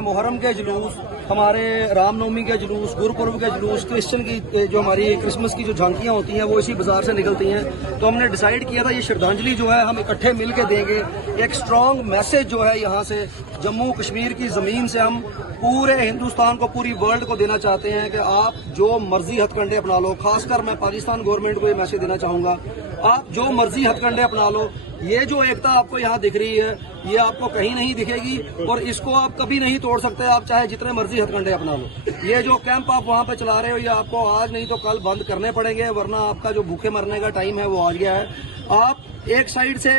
मुहर्रम के जुलूस, हमारे रामनवमी के जुलूस, गुरुपुरब के जुलूस, क्रिश्चियन की जो हमारी क्रिसमस की जो झांकियां होती हैं वो इसी बाजार से निकलती हैं। तो हमने डिसाइड किया था ये श्रद्धांजलि जो है हम इकट्ठे मिल के देंगे। एक स्ट्रॉन्ग मैसेज जो है यहाँ से जम्मू कश्मीर की ज़मीन से हम पूरे हिंदुस्तान को, पूरी वर्ल्ड को देना चाहते हैं कि आप जो मर्जी हथकंडे अपना लो। खासकर मैं पाकिस्तान गवर्नमेंट को ये मैसेज देना चाहूँगा, आप जो मर्जी हथकंडे अपना लो, ये जो एकता आपको यहाँ दिख रही है ये आपको कहीं नहीं दिखेगी और इसको आप कभी नहीं तोड़ सकते, आप चाहे जितने मर्जी हथकंडे अपना लो। ये जो कैंप आप वहाँ पे चला रहे हो ये आपको आज नहीं तो कल बंद करने पड़ेंगे, वरना आपका जो भूखे मरने का टाइम है वो आ गया है। आप एक साइड से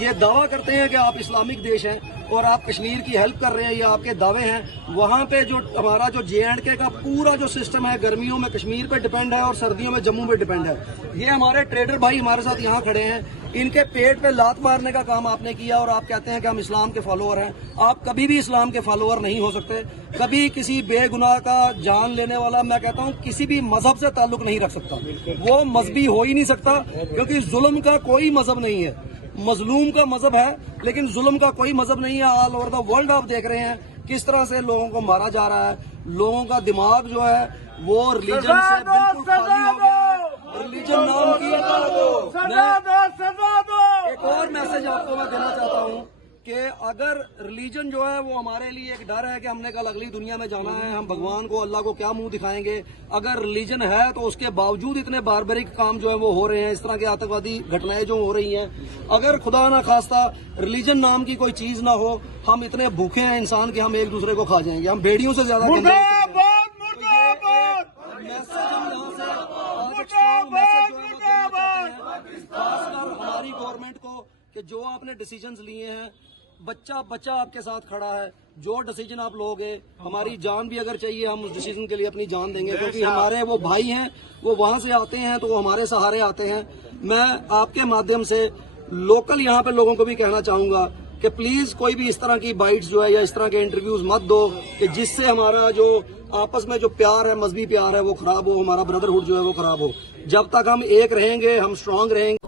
ये दावा करते हैं कि आप इस्लामिक देश हैं और आप कश्मीर की हेल्प कर रहे हैं, ये आपके दावे हैं। वहाँ पे जो हमारा जो JNK का पूरा जो सिस्टम है गर्मियों में कश्मीर पे डिपेंड है और सर्दियों में जम्मू पे डिपेंड है। ये हमारे ट्रेडर भाई हमारे साथ यहाँ खड़े हैं, इनके पेट पे लात मारने का काम आपने किया और आप कहते हैं कि हम इस्लाम के फॉलोअर हैं। आप कभी भी इस्लाम के फॉलोअर नहीं हो सकते, कभी किसी बेगुनाह का जान लेने वाला, मैं कहता हूँ किसी भी मजहब से ताल्लुक नहीं रख सकता, वो मजहबी हो ही नहीं सकता, क्योंकि जुल्म का कोई मजहब नहीं है। मजलूम का मजहब है लेकिन जुल्म का कोई मजहब नहीं है। ऑल ओवर द वर्ल्ड आप देख रहे हैं किस तरह से लोगों को मारा जा रहा है, लोगों का दिमाग जो है वो रिलीजन से बिल्कुल खाली हो गया है। रिलीजन नाम की एक और मैसेज आपको मैं देना चाहता हूँ कि अगर रिलीजन जो है वो हमारे लिए एक डर है कि हमने कल अगली दुनिया में जाना है, हम भगवान को, अल्लाह को क्या मुंह दिखाएंगे। अगर रिलीजन है तो उसके बावजूद इतने बारबरिक काम जो है वो हो रहे हैं, इस तरह की आतंकवादी घटनाएं जो हो रही हैं। अगर खुदा ना खास्ता रिलीजन नाम की कोई चीज ना हो, हम इतने भूखे हैं इंसान कि हम एक दूसरे को खा जाएंगे, हम भेड़ियों से ज्यादा खासकर हमारी गवर्नमेंट को कि जो आपने डिसीजंस लिए हैं, बच्चा बच्चा आपके साथ खड़ा है, जो डिसीजन आप लोगे, हमारी जान भी अगर चाहिए हम उस डिसीजन के लिए अपनी जान देंगे, क्योंकि हमारे वो भाई हैं, वो वहां से आते हैं तो वो हमारे सहारे आते हैं। मैं आपके माध्यम से लोकल यहाँ पे लोगों को भी कहना चाहूंगा कि प्लीज कोई भी इस तरह की बाइट्स जो है या इस तरह के इंटरव्यूज मत दो कि जिससे हमारा जो आपस में जो प्यार है, मजहबी प्यार है, वो खराब हो, हमारा ब्रदरहुड जो है वो खराब हो। जब तक हम एक रहेंगे, हम स्ट्रांग रहेंगे।